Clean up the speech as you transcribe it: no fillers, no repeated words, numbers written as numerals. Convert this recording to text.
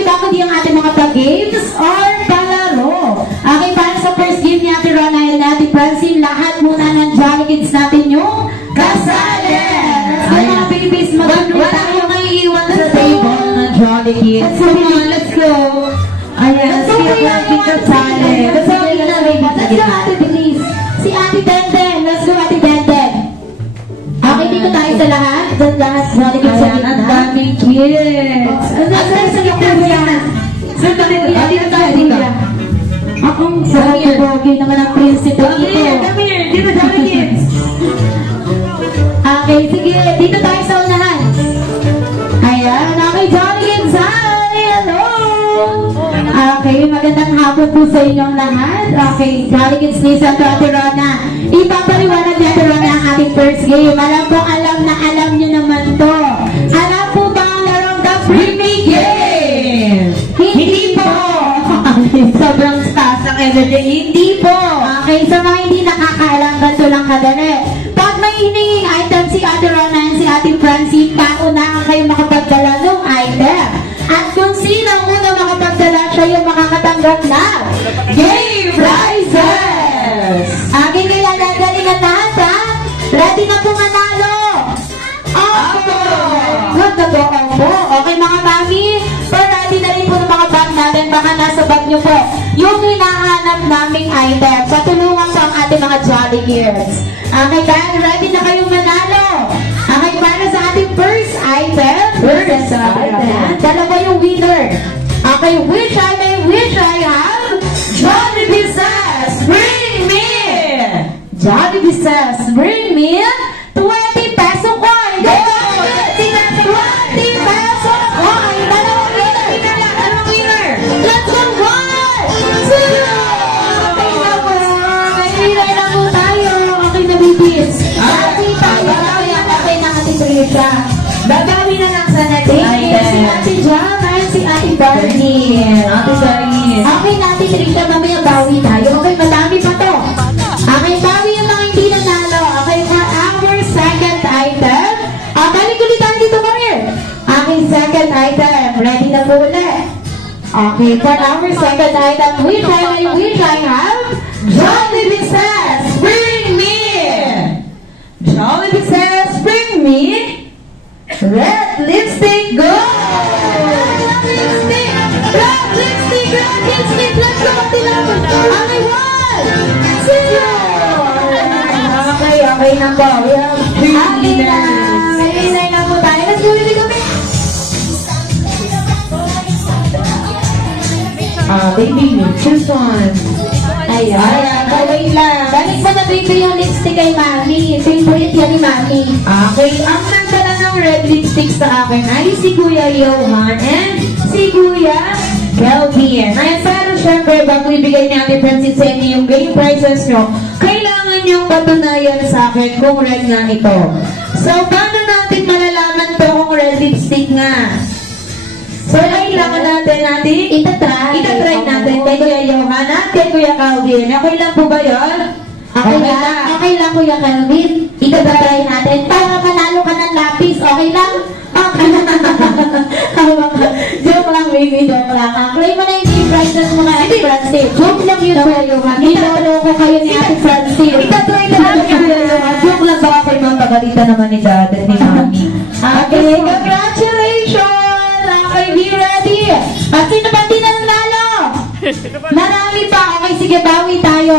Okay, bago di ang ating mga pa-games or palaro. Okay, para sa first game ni Ate Rona and Ate Francine, lahat muna ng Jolly Kids natin yung kasali. Let's go mga Philippines, mag-group tayo may iwan sa table ng Jolly Kids. Let's go. Ayan, let's go yung kasali. Let's go Ate Denise. Si Ate Denden. Let's go Ate Denden. Okay, dito tayo sa lahat. Doon lahat Jolly Kids sa gitna. Ang daming kids. Ang sa gitna mo yan. Sir, dito tayo dito. Akong pogi naman ang prinsip dito. Come here. Dito Jolly Kids. Okay, sige. Dito tayo sa unahan. Ayan. Okay, Jolly Kids. Hi! Hello! Okay, magandang hapon po sa inyong lahat. Okay, Jolly Kids ni Santo Ate Rona. Ipapaliwanag ni Ate Rona ang ating first game. Alam po, alam na alam nyo naman to. Alam po ba ang larong The Freebie Game? Hindi po. Sobrang stas ang energy. Hindi po. Okay, sa mga hindi nakakaalam, ganito lang kadali. Pag may hinihing item si Ate Rona and si Ate Francine, paunahan kayo makapagdala ng item. At kung sino ang unang makapagdala, siya yung makakatanggap na game prizes! Aking kaya nagalingan lahat, ha? Ready na po manalo? Opo! Good na po, opo. Okay mga mami, ready na rin po ng mga bag natin. Baka nasa bag nyo po yung hinahanap naming item. Patulungan po ang ating mga Jolly Kids. Okay, kaya ready na kayong manalo? Okay, para sa ating first item. Dalawa yung winner. Okay, which I have Jollibee says, bring me! Jollibee says, bring me 20 peso coin. 20 peso coin. Dalawang winner. Let's go, 1, 2. Okay na po. May winner na po tayo. Okay na, babies. Okay tayo. Okay na, Ate Trisha. Babawi na lang sa next item. Si Ate Jam at si Ate Barney. Ate Barney. Okay na, Ate Trisha. Mamaya bawi tayo. Okay, madami pa to. Okay, bawi yung mga hindi nanalo. Okay, for our second item. Balik ulit tayo dito, Maria. Okay, second item. Ready na po ulit. Okay, for our second item, which I have Jollibee says, bring me! Jollibee says, bring me red lipstick, go! Red lipstick, red lipstick, let's go! Okay, 1, 2! Okay na po. We have 3 winners. May winner na po tayo. Let's go, Lili kami. Baby, choose one. Ayan, wait lang. Balik mo na baby yung lipstick kay Mami. Favorite yan ni Mami. Okay, ang nagdala ng red lipstick sa akin ay si Kuya Johan and si Kuya Kelvin. Ayan, pero syempre, bago ibigay ni Ate Francine sa inyo yung game prizes nyo, kailangan niyong patunayan sa akin kung red nga ito. So, paano natin malalaman to kung red lipstick nga? So, kailangan natin itatry natin kay Kuya Johan at kay Kuya Calvin. Okay lang po ba yun? Okay lang Kuya Calvin. Itatry natin para manalo ka ng lapis. Okay lang? Okay. Joke lang, baby. Joke lang. Claim mo na yung game prizes mo nga, Ate Francine. Joke lang yun, Kuya Johan. Nilolo ko kayo ni Ate Francine. Itatry natin Kuya Johan. Joke lang ba ako yung pagalitan naman ni Dad at ni Mami? Okay, congratulations! Okay, be ready! At sino ba di nanalo? Marami pa. Okay, sige, bawi tayo.